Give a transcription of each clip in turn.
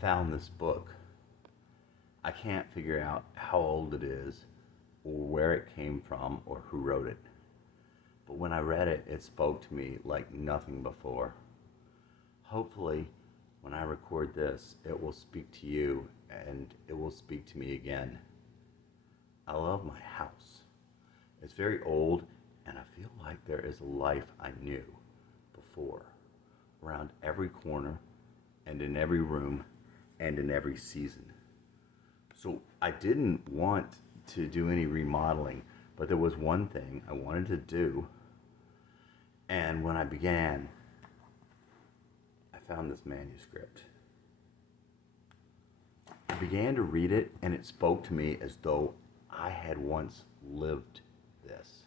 found this book. I can't figure out how old it is, or where it came from, or who wrote it. But when I read it, it spoke to me like nothing before. Hopefully, when I record this, it will speak to you and it will speak to me again. I love my house. It's very old, and I feel like there is a life I knew before, around every corner and in every room and in every season. So I didn't want to do any remodeling, but there was one thing I wanted to do. And when I began, I found this manuscript. I began to read it, and it spoke to me as though I had once lived this.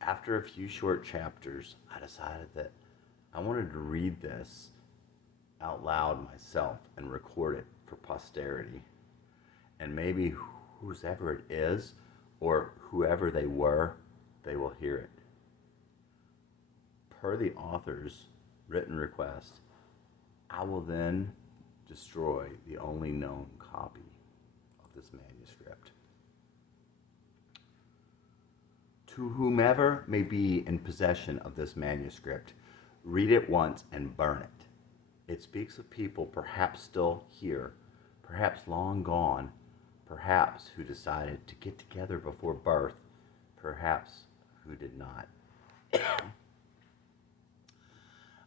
After a few short chapters, I decided that I wanted to read this out loud myself and record it for posterity. And maybe whoever it is, or whoever they were, they will hear it. Per the author's written request, I will then destroy the only known copy of this manuscript. To whomever may be in possession of this manuscript, read it once and burn it. It speaks of people perhaps still here, perhaps long gone, perhaps who decided to get together before birth, perhaps who did not.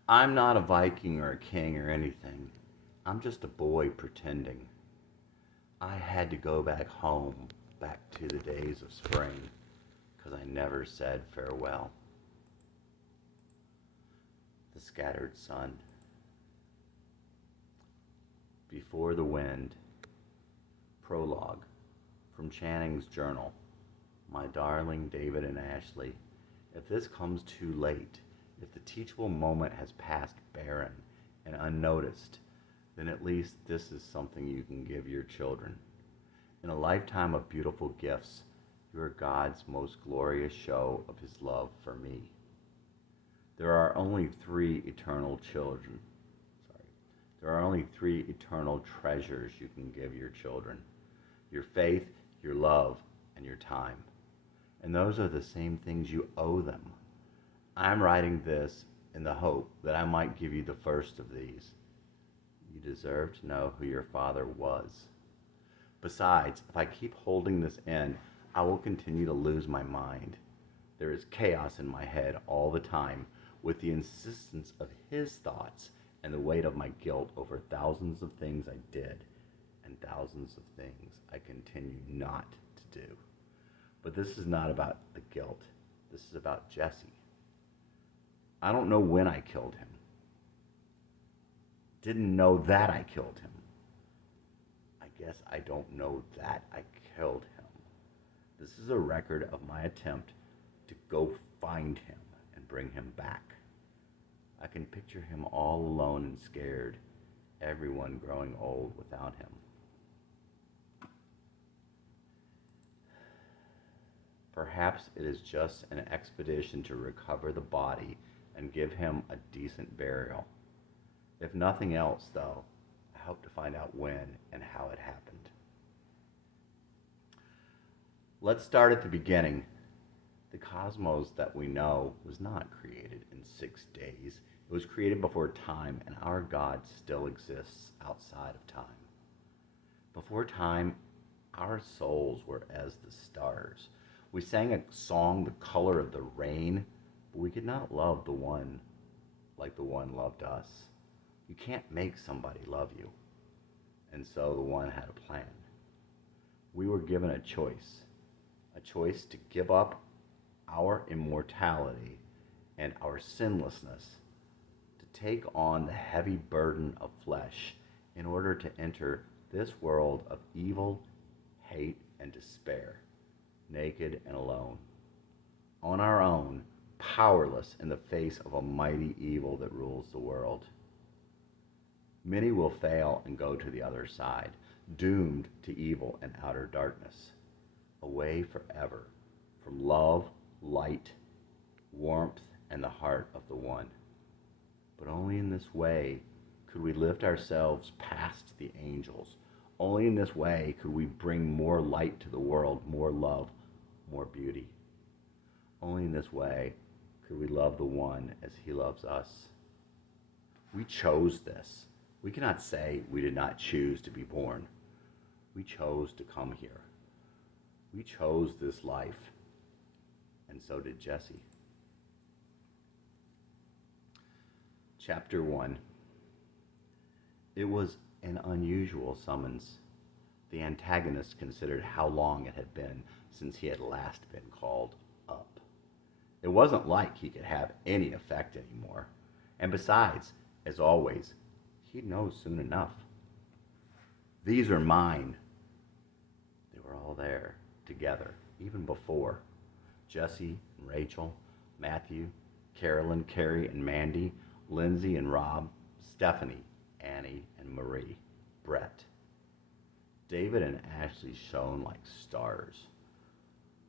I'm not a Viking or a king or anything. I'm just a boy pretending. I had to go back home, back to the days of spring, because I never said farewell. The scattered sun. Before the wind. Prologue from Channing's journal. My darling David and Ashley, if this comes too late, if the teachable moment has passed barren and unnoticed, then at least this is something you can give your children. In a lifetime of beautiful gifts, you are God's most glorious show of his love for me. There are only three eternal treasures you can give your children: your faith, your love, and your time. And those are the same things you owe them. I'm writing this in the hope that I might give you the first of these. You deserve to know who your father was. Besides, if I keep holding this in, I will continue to lose my mind. There is chaos in my head all the time, with the insistence of his thoughts and the weight of my guilt over thousands of things I did and thousands of things I continue not to do. But this is not about the guilt. This is about Jesse. I don't know when I killed him. Didn't know that I killed him. I guess I don't know that I killed him. This is a record of my attempt to go find him and bring him back. I can picture him all alone and scared, everyone growing old without him. Perhaps it is just an expedition to recover the body and give him a decent burial. If nothing else, though, I hope to find out when and how it happened. Let's start at the beginning. The cosmos that we know was not created in 6 days. It was created before time, and our God still exists outside of time. Before time, our souls were as the stars. We sang a song, The Color of the Rain, but we could not love the one like the one loved us. You can't make somebody love you. And so the one had a plan. We were given a choice to give up our immortality and our sinlessness, to take on the heavy burden of flesh in order to enter this world of evil, hate, and despair, naked and alone, on our own, powerless in the face of a mighty evil that rules the world. Many will fail and go to the other side, doomed to evil and outer darkness, away forever from love, light, warmth, and the heart of the one. But only in this way could we lift ourselves past the angels. Only in this way could we bring more light to the world, more love, more beauty. Only in this way could we love the one as he loves us. We chose this. We cannot say we did not choose to be born. We chose to come here. We chose this life, and so did Jesse. Chapter 1. It was an unusual summons. The antagonist considered how long it had been since he had last been called up. It wasn't like he could have any effect anymore. And besides, as always, he'd know soon enough. These are mine. They were all there, together, even before. Jesse and Rachel, Matthew, Carolyn, Carrie, and Mandy, Lindsay and Rob, Stephanie, Annie and Marie, Brett. David and Ashley shone like stars.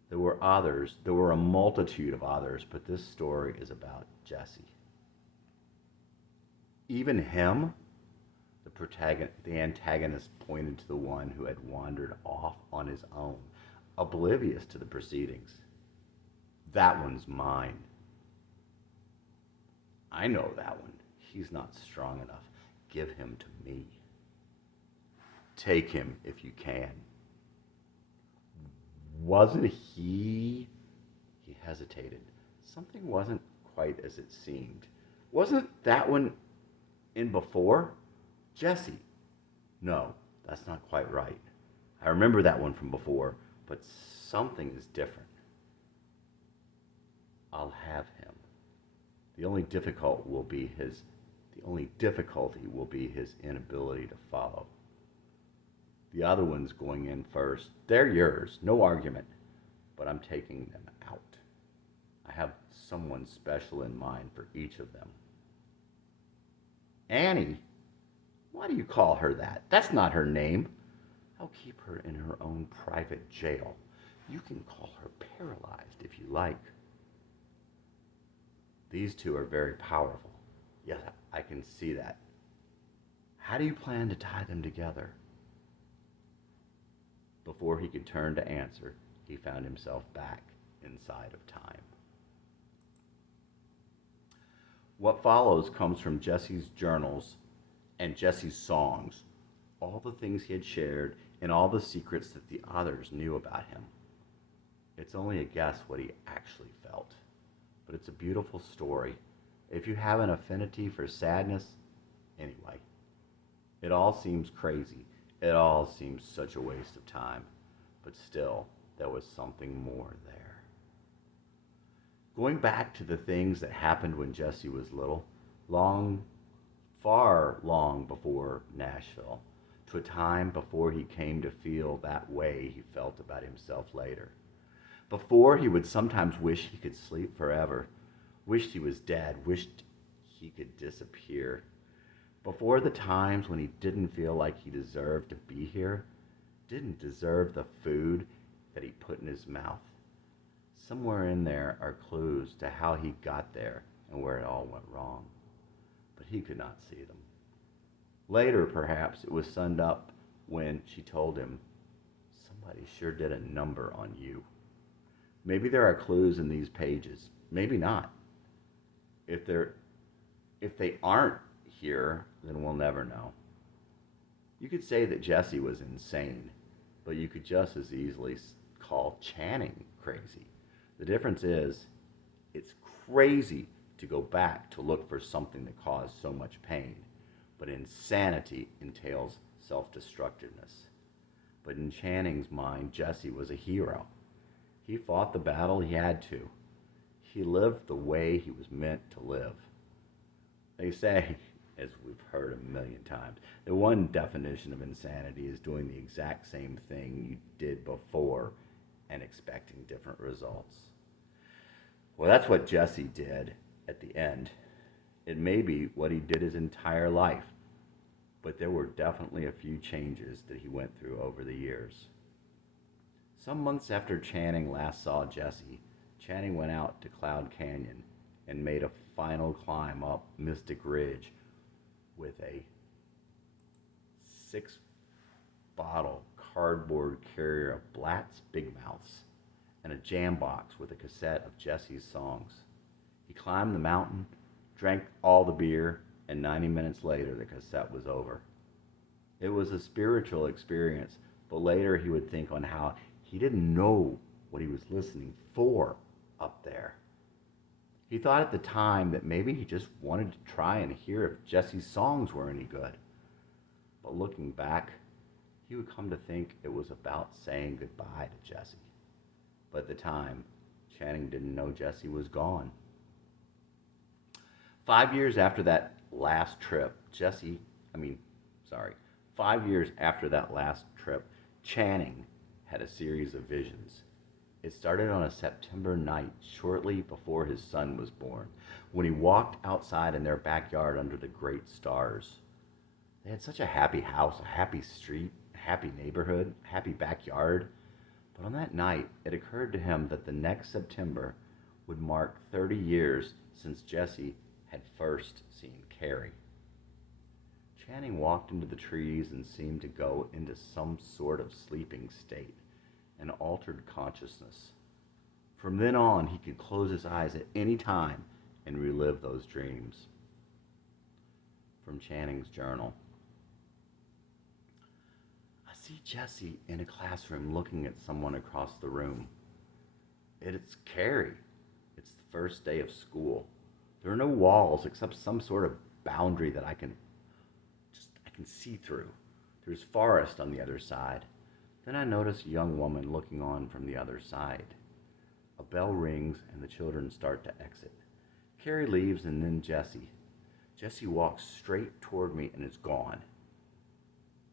There were a multitude of others, but this story is about Jesse. Even him, the antagonist pointed to the one who had wandered off on his own, oblivious to the proceedings. That one's mine. I know that one. He's not strong enough. Give him to me. Take him if you can. Wasn't he? He hesitated. Something wasn't quite as it seemed. Wasn't that one in before? Jesse. No, that's not quite right. I remember that one from before, but something is different. I'll have him. The only difficulty will be his inability to follow. The other one's going in first. They're yours, no argument, but I'm taking them out. I have someone special in mind for each of them. Annie? Why do you call her that? That's not her name. I'll keep her in her own private jail. You can call her paralyzed if you like. These two are very powerful. Yes, I can see that. How do you plan to tie them together? Before he could turn to answer, he found himself back inside of time. What follows comes from Jesse's journals and Jesse's songs, all the things he had shared and all the secrets that the others knew about him. It's only a guess what he actually felt, but it's a beautiful story. If you have an affinity for sadness, anyway, it all seems crazy. It all seems such a waste of time, but still, there was something more there. Going back to the things that happened when Jesse was little, long before Nashville, to a time before he came to feel that way he felt about himself later. Before he would sometimes wish he could sleep forever, wished he was dead, wished he could disappear. Before the times when he didn't feel like he deserved to be here, didn't deserve the food that he put in his mouth. Somewhere in there are clues to how he got there and where it all went wrong, but he could not see them. Later, perhaps, it was summed up when she told him, "Somebody sure did a number on you." Maybe there are clues in these pages, maybe not. If they aren't here, then we'll never know. You could say that Jesse was insane, but you could just as easily call Channing crazy. The difference is, it's crazy to go back to look for something that caused so much pain, but insanity entails self-destructiveness. But in Channing's mind, Jesse was a hero. He fought the battle he had to. He lived the way he was meant to live. They say, as we've heard a million times, the one definition of insanity is doing the exact same thing you did before and expecting different results. Well, that's what Jesse did at the end. It may be what he did his entire life, but there were definitely a few changes that he went through over the years. Some months after Channing last saw Jesse, Channing went out to Cloud Canyon and made a final climb up Mystic Ridge, with a 6 bottle cardboard carrier of Blatt's Big Mouths and a jam box with a cassette of Jesse's songs. He climbed the mountain, drank all the beer, and 90 minutes later the cassette was over. It was a spiritual experience, but later he would think on how he didn't know what he was listening for up there. He thought at the time that maybe he just wanted to try and hear if Jesse's songs were any good. But looking back, he would come to think it was about saying goodbye to Jesse. But at the time, Channing didn't know Jesse was gone. 5 years after that last trip, 5 years after that last trip, Channing had a series of visions. It started on a September night shortly before his son was born, when he walked outside in their backyard under the great stars. They had such a happy house, a happy street, a happy neighborhood, a happy backyard. But on that night, it occurred to him that the next September would mark 30 years since Jesse had first seen Carrie. Channing walked into the trees and seemed to go into some sort of sleeping state, an altered consciousness. From then on, he could close his eyes at any time and relive those dreams. From Channing's journal. I see Jesse in a classroom looking at someone across the room. It's Carrie. It's the first day of school. There are no walls except some sort of boundary that I can see through. There's forest on the other side. Then I notice a young woman looking on from the other side. A bell rings and the children start to exit. Carrie leaves and then Jesse. Jesse walks straight toward me and is gone.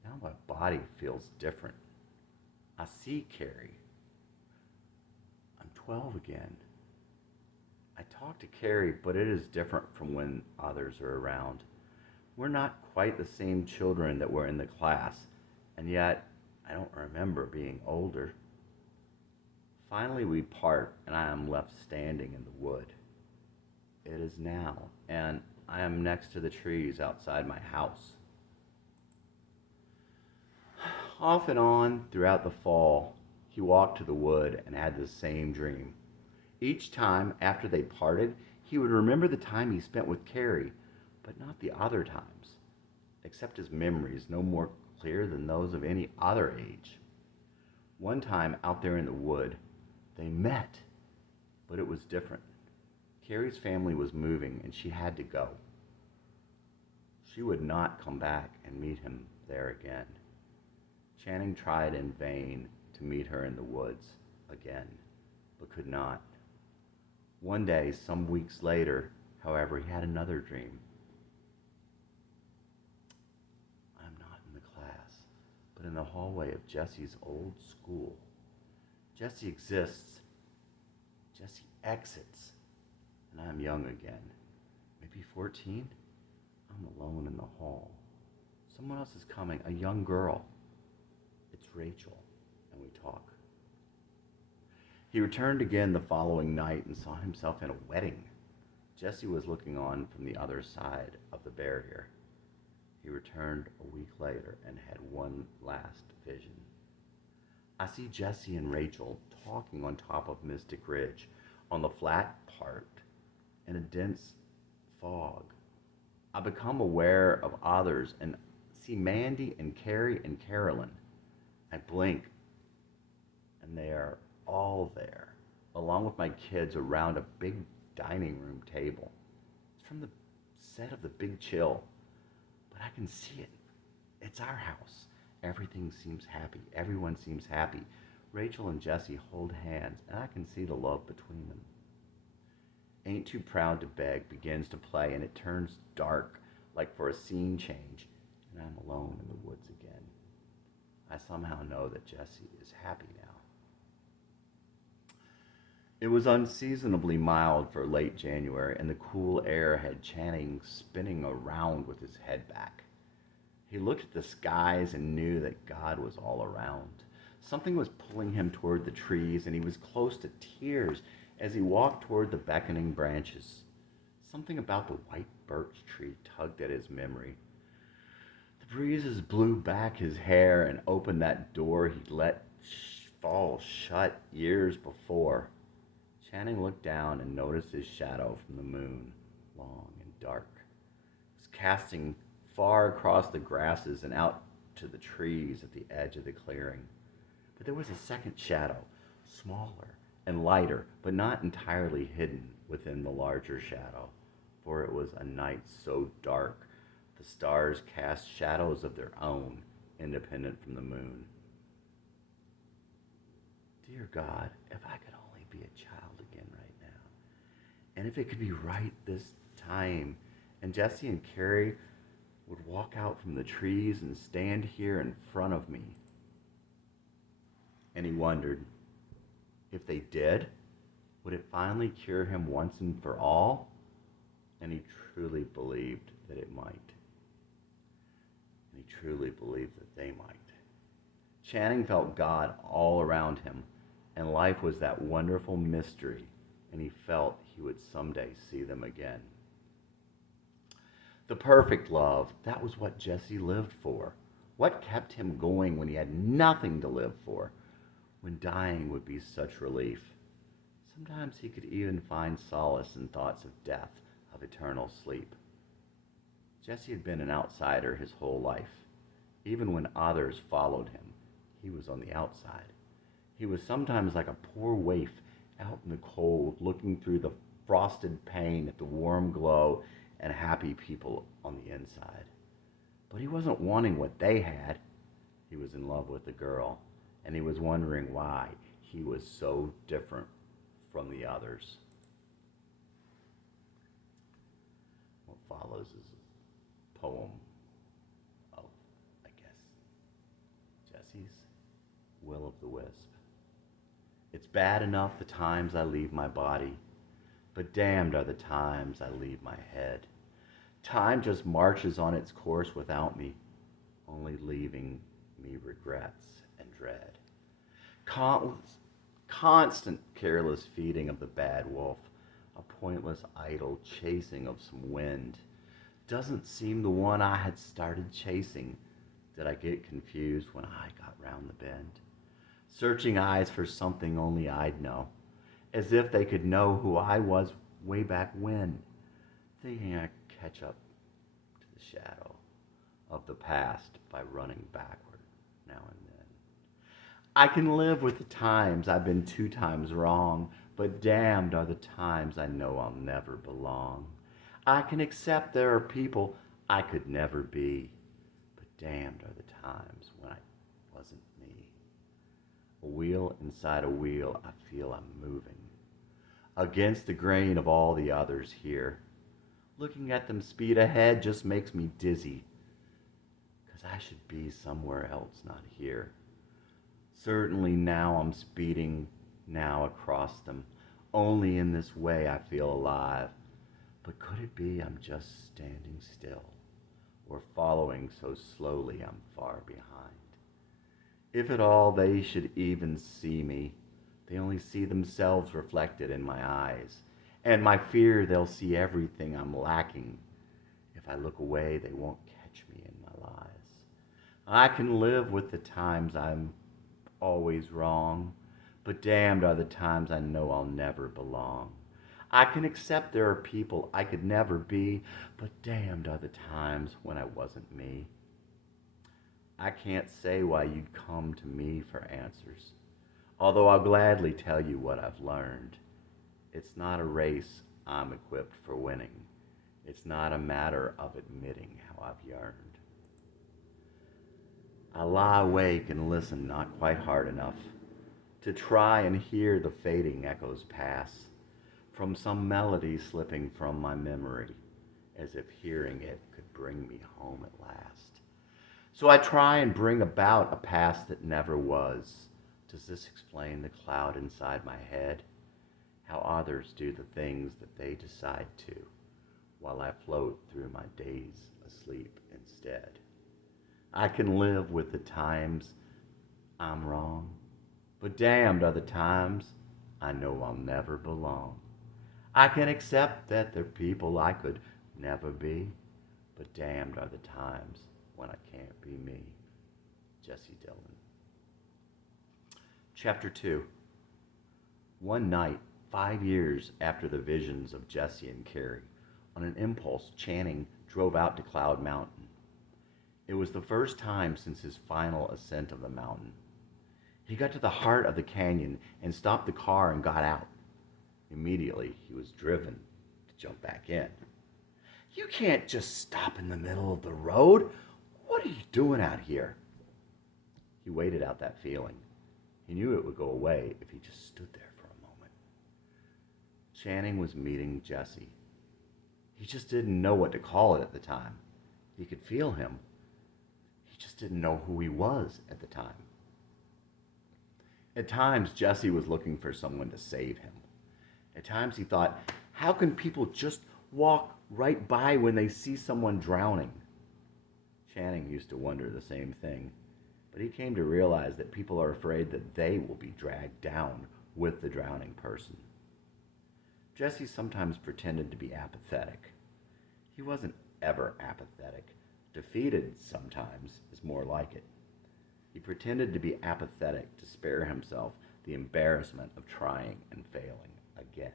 Now my body feels different. I see Carrie. I'm 12 again. I talk to Carrie, but it is different from when others are around. We're not quite the same children that were in the class, and yet I don't remember being older. Finally we part, and I am left standing in the wood. It is now, and I am next to the trees outside my house. Off and on throughout the fall, he walked to the wood and had the same dream. Each time after they parted, he would remember the time he spent with Carrie, but not the other times, except his memories no more clear than those of any other age. One time out there in the wood, they met, but it was different. Carrie's family was moving and she had to go. She would not come back and meet him there again. Channing tried in vain to meet her in the woods again, but could not. One day, some weeks later, however, he had another dream. I'm not in the class, but in the hallway of Jesse's old school. Jesse exists. Jesse exits. And I'm young again. Maybe 14? I'm alone in the hall. Someone else is coming, a young girl. It's Rachel, and we talk. He returned again the following night and saw himself in a wedding. Jesse was looking on from the other side of the barrier. He returned a week later and had one last vision. I see Jesse and Rachel talking on top of Mystic Ridge, on the flat part, in a dense fog. I become aware of others and see Mandy and Carrie and Carolyn. I blink, and they are all there, along with my kids around a big dining room table. It's from the set of The Big Chill, but I can see it. It's our house. Everything seems happy. Everyone seems happy. Rachel and Jesse hold hands, and I can see the love between them. Ain't Too Proud to Beg begins to play, and it turns dark, like for a scene change, and I'm alone in the woods again. I somehow know that Jesse is happy now. It was unseasonably mild for late January, and the cool air had Channing spinning around with his head back. He looked at the skies and knew that God was all around. Something was pulling him toward the trees, and he was close to tears as he walked toward the beckoning branches. Something about the white birch tree tugged at his memory. The breezes blew back his hair and opened that door he'd let fall shut years before. Channing looked down and noticed his shadow from the moon, long and dark. It was casting far across the grasses and out to the trees at the edge of the clearing. But there was a second shadow, smaller and lighter, but not entirely hidden within the larger shadow, for it was a night so dark the stars cast shadows of their own, independent from the moon. Dear God, if I could only be a child again right now, and if it could be right this time, and Jesse and Carrie would walk out from the trees and stand here in front of me. And he wondered, if they did, would it finally cure him once and for all? And he truly believed that it might. And he truly believed that they might. Channing felt God all around him, and life was that wonderful mystery, and he felt he would someday see them again. The perfect love, that was what Jesse lived for. What kept him going when he had nothing to live for? When dying would be such relief. Sometimes he could even find solace in thoughts of death, of eternal sleep. Jesse had been an outsider his whole life. Even when others followed him, he was on the outside. He was sometimes like a poor waif out in the cold, looking through the frosted pane at the warm glow and happy people on the inside. But he wasn't wanting what they had. He was in love with the girl, and he was wondering why he was so different from the others. What follows is a poem of, I guess, Jesse's Will of the Wisp. It's bad enough the times I leave my body, but damned are the times I leave my head. Time just marches on its course without me, only leaving me regrets and dread. Constant careless feeding of the bad wolf, a pointless idle chasing of some wind. Doesn't seem the one I had started chasing. Did I get confused when I got round the bend? Searching eyes for something only I'd know, as if they could know who I was way back when, thinking I'd catch up to the shadow of the past by running backward now and then. I can live with the times I've been 2 times wrong, but damned are the times I know I'll never belong. I can accept there are people I could never be, but damned are the times when I wasn't me. A wheel inside a wheel, I feel I'm moving against the grain of all the others here. Looking at them speed ahead just makes me dizzy, 'cause I should be somewhere else, not here. Certainly now I'm speeding now across them. Only in this way I feel alive. But could it be I'm just standing still, or following so slowly I'm far behind? If at all they should even see me, they only see themselves reflected in my eyes, and my fear they'll see everything I'm lacking. If I look away, they won't catch me in my lies. I can live with the times I'm always wrong, but damned are the times I know I'll never belong. I can accept there are people I could never be, but damned are the times when I wasn't me. I can't say why you'd come to me for answers, although I'll gladly tell you what I've learned. It's not a race I'm equipped for winning. It's not a matter of admitting how I've yearned. I lie awake and listen not quite hard enough to try and hear the fading echoes pass from some melody slipping from my memory, as if hearing it could bring me home at last. So I try and bring about a past that never was. Does this explain the cloud inside my head? How others do the things that they decide to, while I float through my days asleep instead. I can live with the times I'm wrong, but damned are the times I know I'll never belong. I can accept that they're people I could never be, but damned are the times when I can't be me. Jesse Dillon. Chapter 2. One night, 5 years after the visions of Jesse and Carrie, on an impulse, Channing drove out to Cloud Mountain. It was the first time since his final ascent of the mountain. He got to the heart of the canyon and stopped the car and got out. Immediately, he was driven to jump back in. "You can't just stop in the middle of the road. What are you doing out here?" He waited out that feeling. He knew it would go away if he just stood there for a moment. Channing was meeting Jesse. He just didn't know what to call it at the time. He could feel him. He just didn't know who he was at the time. At times, Jesse was looking for someone to save him. At times, he thought, how can people just walk right by when they see someone drowning? Channing used to wonder the same thing, but he came to realize that people are afraid that they will be dragged down with the drowning person. Jesse sometimes pretended to be apathetic. He wasn't ever apathetic. Defeated sometimes is more like it. He pretended to be apathetic to spare himself the embarrassment of trying and failing again.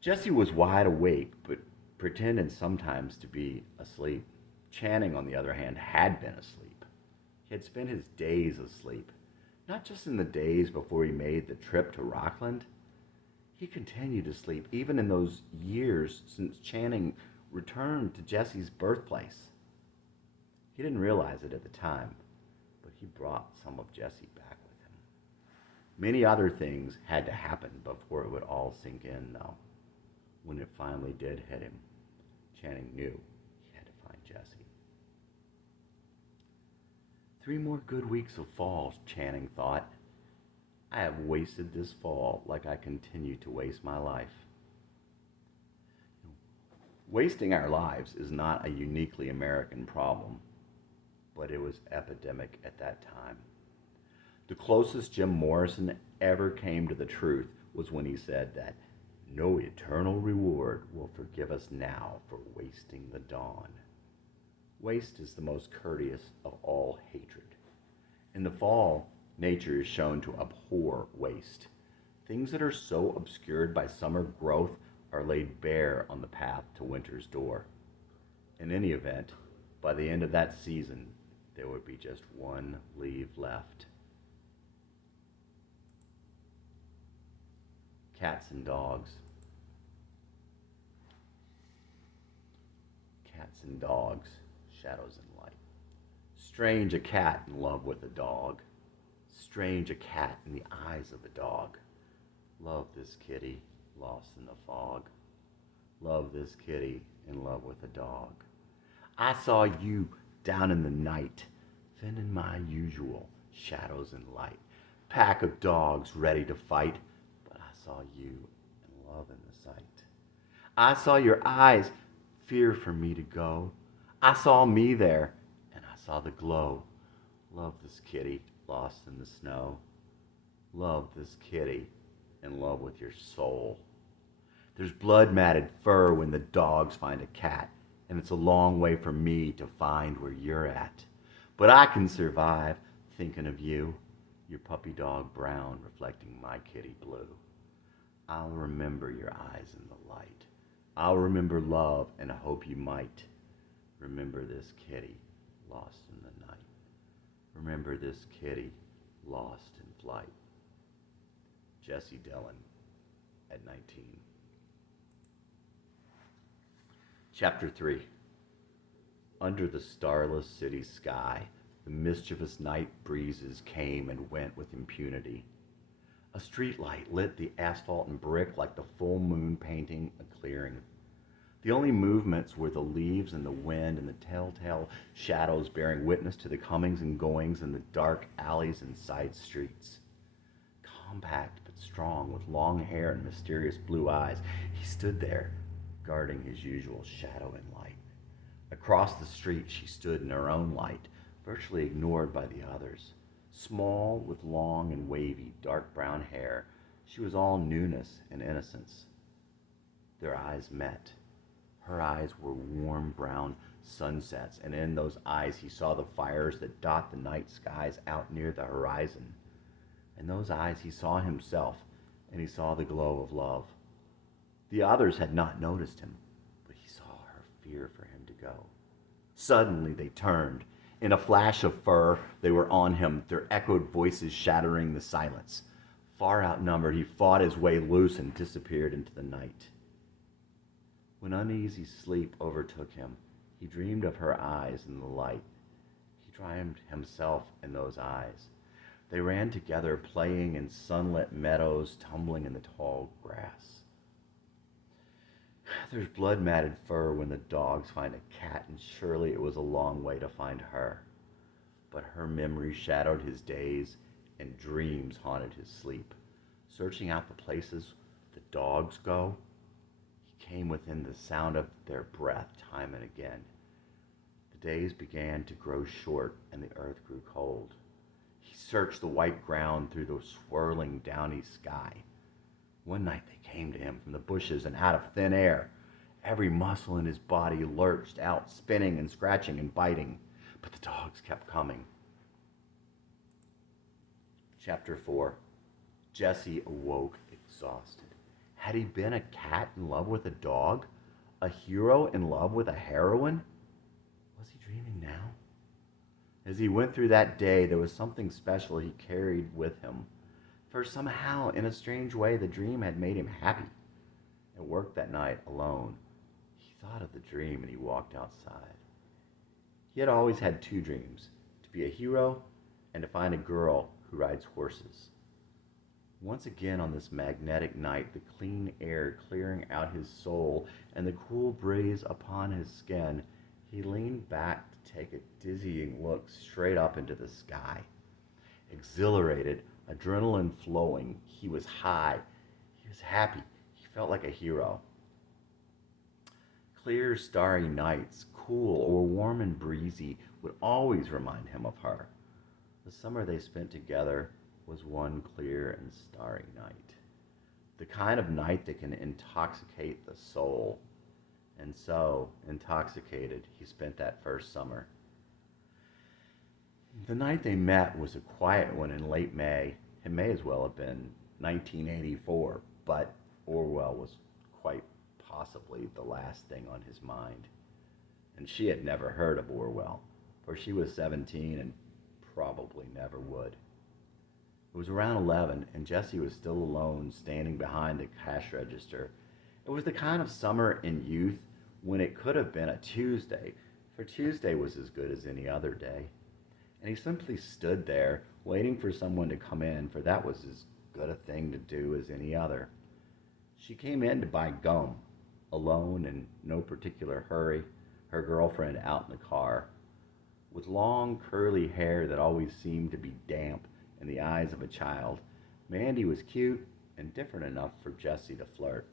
Jesse was wide awake, but pretended sometimes to be asleep. Channing, on the other hand, had been asleep. He had spent his days asleep, not just in the days before he made the trip to Rockland. He continued to sleep even in those years since Channing returned to Jesse's birthplace. He didn't realize it at the time, but he brought some of Jesse back with him. Many other things had to happen before it would all sink in, though. When it finally did hit him, Channing knew he had to find Jesse. 3 more good weeks of fall, Channing thought. I have wasted this fall like I continue to waste my life. Wasting our lives is not a uniquely American problem, but it was epidemic at that time. The closest Jim Morrison ever came to the truth was when he said that no eternal reward will forgive us now for wasting the dawn. Waste is the most courteous of all hatred. In the fall, nature is shown to abhor waste. Things that are so obscured by summer growth are laid bare on the path to winter's door. In any event, by the end of that season, there would be just one leaf left. Cats and dogs. Cats and dogs, shadows and light. Strange a cat in love with a dog. Strange a cat in the eyes of a dog. Love this kitty, lost in the fog. Love this kitty, in love with a dog. I saw you down in the night, fending my usual shadows and light. Pack of dogs ready to fight, but I saw you and love in the sight. I saw your eyes, fear for me to go. I saw me there, and I saw the glow. Love this kitty, lost in the snow. Love this kitty, in love with your soul. There's blood-matted fur when the dogs find a cat, and it's a long way for me to find where you're at. But I can survive thinking of you, your puppy dog brown reflecting my kitty blue. I'll remember your eyes in the light. I'll remember love and hope you might. Remember this kitty lost in the night. Remember this kitty lost in flight. Jesse Dillon at 19. Chapter 3. Under the starless city sky, the mischievous night breezes came and went with impunity. A street light lit the asphalt and brick like the full moon painting a clearing. The only movements were the leaves and the wind and the telltale shadows bearing witness to the comings and goings in the dark alleys and side streets. Compact but strong, with long hair and mysterious blue eyes, he stood there, guarding his usual shadow and light. Across the street she stood in her own light, virtually ignored by the others. Small, with long and wavy, dark brown hair, she was all newness and innocence. Their eyes met. Her eyes were warm brown, sunsets, and in those eyes he saw the fires that dot the night skies out near the horizon. In those eyes he saw himself, and he saw the glow of love. The others had not noticed him, but he saw her fear for him to go. Suddenly they turned. In a flash of fur, they were on him, their echoed voices shattering the silence. Far outnumbered, he fought his way loose and disappeared into the night. When uneasy sleep overtook him, he dreamed of her eyes in the light. He dreamed himself in those eyes. They ran together, playing in sunlit meadows, tumbling in the tall grass. There's blood-matted fur when the dogs find a cat, and surely it was a long way to find her. But her memory shadowed his days, and dreams haunted his sleep. Searching out the places the dogs go, he came within the sound of their breath time and again. The days began to grow short, and the earth grew cold. He searched the white ground through the swirling downy sky. One night they came to him from the bushes and out of thin air. Every muscle in his body lurched out, spinning and scratching and biting, but the dogs kept coming. Chapter 4. Jesse awoke exhausted. Had he been a cat in love with a dog? A hero in love with a heroine? Was he dreaming now? As he went through that day, there was something special he carried with him. For somehow, in a strange way, the dream had made him happy. At work that night, alone, he thought of the dream and he walked outside. He had always had two dreams, to be a hero and to find a girl who rides horses. Once again on this magnetic night, the clean air clearing out his soul and the cool breeze upon his skin, he leaned back to take a dizzying look straight up into the sky. Exhilarated, adrenaline flowing, he was high, he was happy, he felt like a hero. Clear, starry nights, cool or warm and breezy, would always remind him of her. The summer they spent together was one clear and starry night. The kind of night that can intoxicate the soul. And so, intoxicated, he spent that first summer. The night they met was a quiet one in late May. It may as well have been 1984, but Orwell was quite possibly the last thing on his mind. And she had never heard of Orwell, for she was 17 and probably never would. It was around 11, and Jesse was still alone, standing behind the cash register. It was the kind of summer in youth when it could have been a Tuesday, for Tuesday was as good as any other day. And he simply stood there, waiting for someone to come in, for that was as good a thing to do as any other. She came in to buy gum, alone in no particular hurry, her girlfriend out in the car. With long, curly hair that always seemed to be damp in the eyes of a child, Mandy was cute and different enough for Jesse to flirt.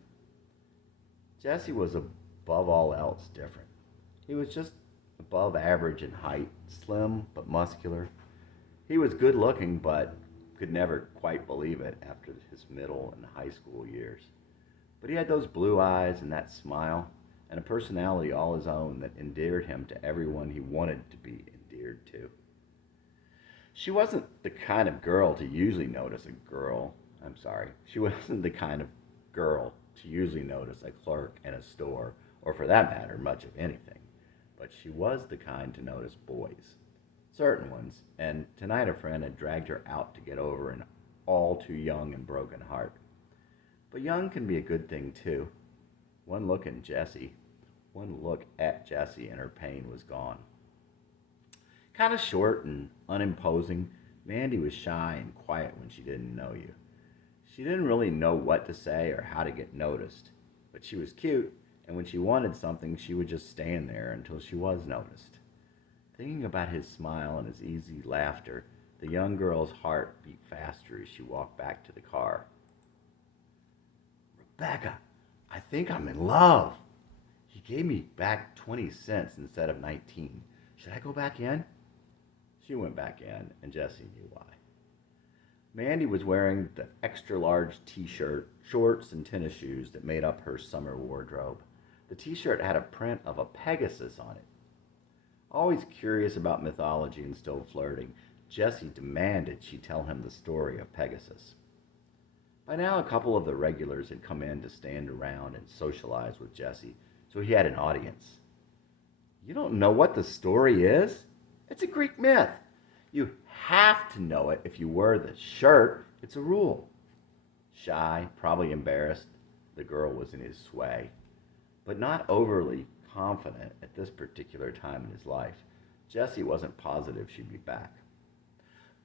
Jesse was above all else different. He was just above average in height, slim but muscular. He was good looking, but could never quite believe it after his middle and high school years. But he had those blue eyes and that smile, and a personality all his own that endeared him to everyone he wanted to be endeared to. She wasn't the kind of girl to usually notice She wasn't the kind of girl to usually notice a clerk in a store, or for that matter, much of anything. But she was the kind to notice boys. Certain ones, and tonight a friend had dragged her out to get over an all too young and broken heart. But young can be a good thing too. One look at Jesse, and her pain was gone. Kind of short and unimposing, Mandy was shy and quiet when she didn't know you. She didn't really know what to say or how to get noticed, but she was cute, and when she wanted something, she would just stand there until she was noticed. Thinking about his smile and his easy laughter, the young girl's heart beat faster as she walked back to the car. "Rebecca, I think I'm in love. He gave me back 20 cents instead of 19. Should I go back in?" She went back in, and Jesse knew why. Mandy was wearing the extra-large t-shirt, shorts, and tennis shoes that made up her summer wardrobe. The t-shirt had a print of a Pegasus on it. Always curious about mythology and still flirting, Jesse demanded she tell him the story of Pegasus. By now, a couple of the regulars had come in to stand around and socialize with Jesse, so he had an audience. You don't know what the story is? It's a Greek myth. You have to know it if you wear the shirt. It's a rule. Shy, probably embarrassed, the girl was in his sway, but not overly confident at this particular time in his life. Jesse wasn't positive she'd be back.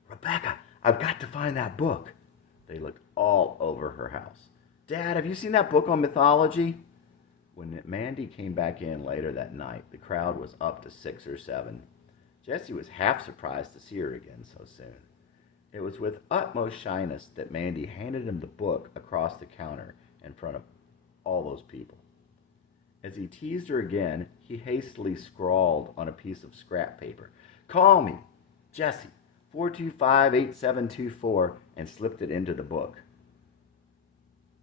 Rebecca, I've got to find that book. They looked all over her house. Dad, have you seen that book on mythology? When Mandy came back in later that night, the crowd was up to 6 or 7. Jesse was half surprised to see her again so soon. It was with utmost shyness that Mandy handed him the book across the counter in front of all those people. As he teased her again, he hastily scrawled on a piece of scrap paper, "Call me, Jesse, 425-8724," and slipped it into the book.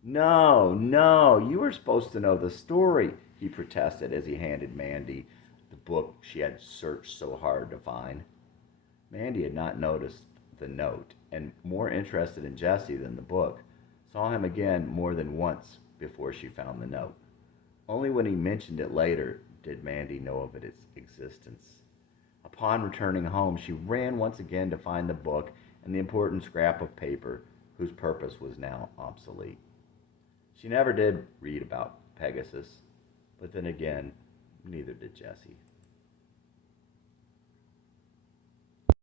No, no, you were supposed to know the story, he protested as he handed Mandy the book she had searched so hard to find. Mandy had not noticed the note, and more interested in Jesse than the book, saw him again more than once before she found the note. Only when he mentioned it later did Mandy know of its existence. Upon returning home, she ran once again to find the book and the important scrap of paper whose purpose was now obsolete. She never did read about Pegasus, but then again, neither did Jesse.